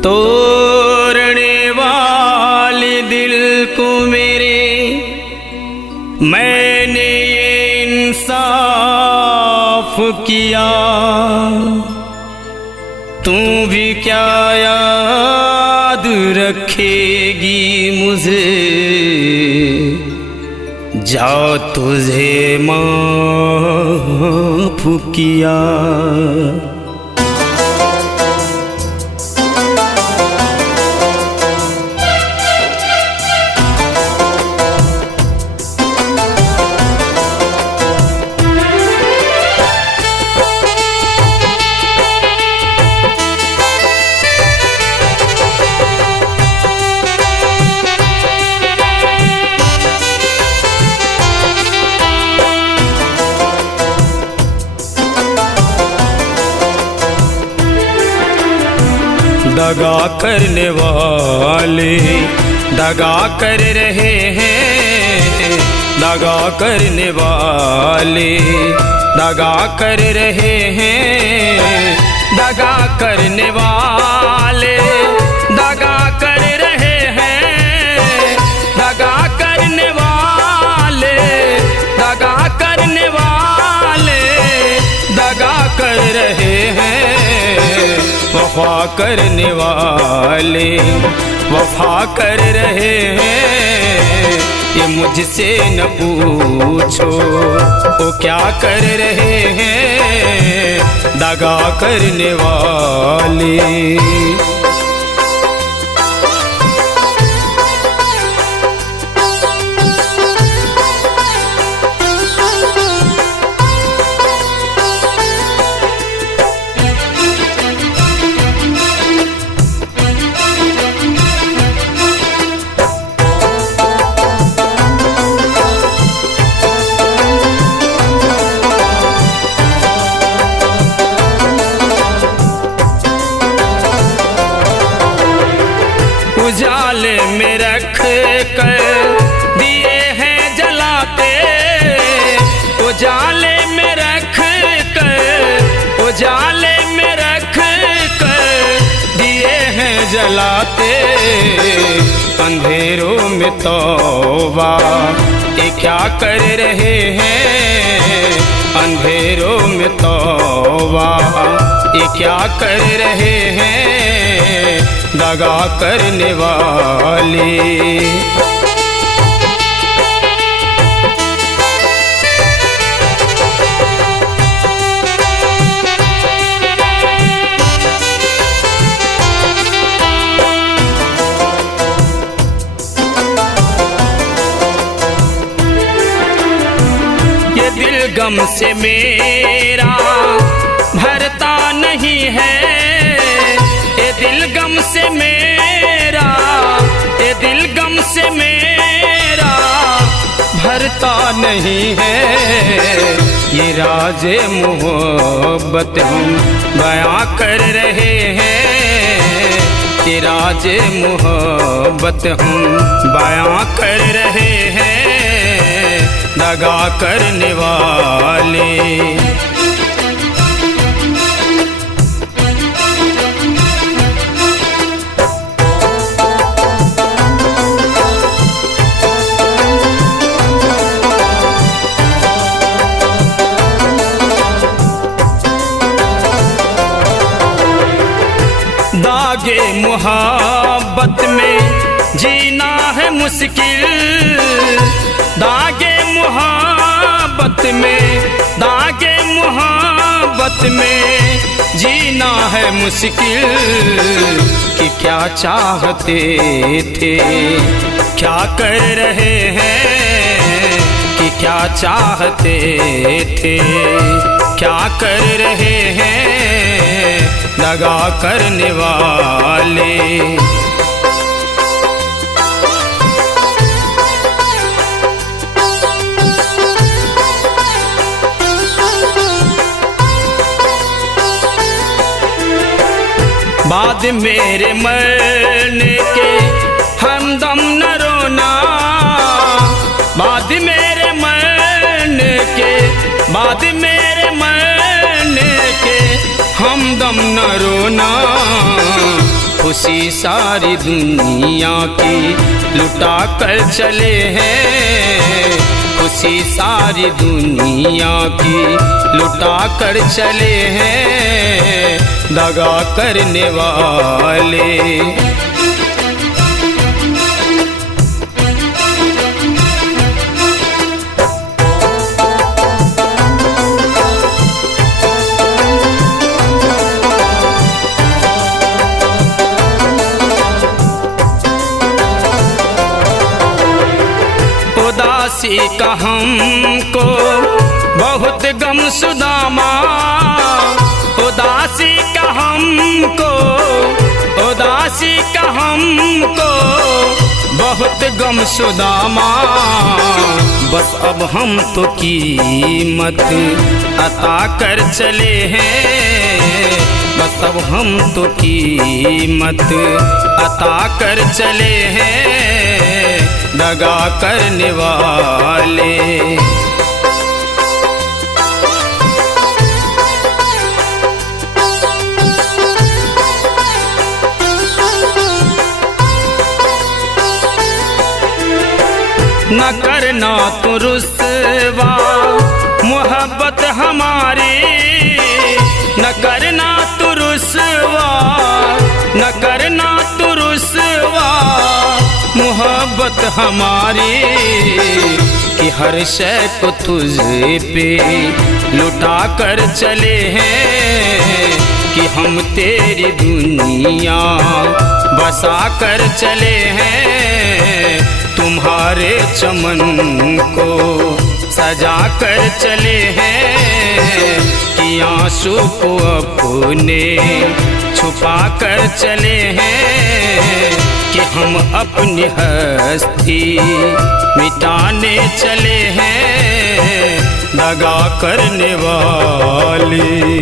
तोड़ने वाले दिल को मेरे मैंने ये इंसाफ किया। तू भी क्या याद रखेगी मुझे, जा तुझे माफ किया। दगा करने वाले दगा कर रहे हैं, दगा करने वाले दगा कर रहे हैं, दगा करने वाले दगा कर रहे हैं, दगा करने वाले दगा करने वाले दगा कर रहे हैं। वफा करने वाले वफा कर रहे हैं, ये मुझसे न पूछो वो क्या कर रहे हैं, दगा करने वाले। उजाले में रख कर दिए हैं जलाते, उजाले में रख कर उजाले में रख कर दिए हैं जलाते। अंधेरों में तौबा ये क्या कर रहे हैं, अंधेरों में तौबा ये क्या कर रहे हैं, दगा करने वाले। ये दिल गम से मेरा भरता नहीं है, ये दिल गम से मेरा ये दिल गम से मेरा भरता नहीं है। ये राज़े मोहब्बत हम बयां कर रहे हैं, ये राज़े मोहब्बत हम बयां कर रहे हैं, दगा करने वाले। दागे मोहब्बत में जीना है मुश्किल, दागे मोहब्बत में दागे मोहब्बत में जीना है मुश्किल। कि क्या चाहते थे क्या कर रहे हैं, कि क्या चाहते थे क्या कर रहे हैं, दगा करने वाले। बाद मेरे मरने के हमदम न रोना, बाद मेरे मरने के बाद मेरे मरने के हमदम न रोना। खुशी सारी दुनिया की लुटा कर चले हैं, खुशी सारी दुनिया की लुटा कर चले हैं, दगा करने वाले। उदासी का हमको बहुत गम सुदामा, उदासी का हमको, उदासी का हमको बहुत गम सुदामा। बस अब हम तो कीमत अता कर चले हैं, बस अब हम तो कीमत अता कर चले हैं, दगा करने वाले। न करना तो रुसवा मोहब्बत हमारी, न करना तो रुसवा, न करना तो रुसवा मोहब्बत हमारी, कि हर शय को तुझ पे लुटा कर चले हैं, कि हम तेरी दुनिया बसा कर चले हैं, तुम्हारे चमन को सजा कर चले हैं, कि आंसू को अपने छुपा कर चले हैं, कि हम अपनी हस्ती मिटाने चले हैं, दगा करने वाले।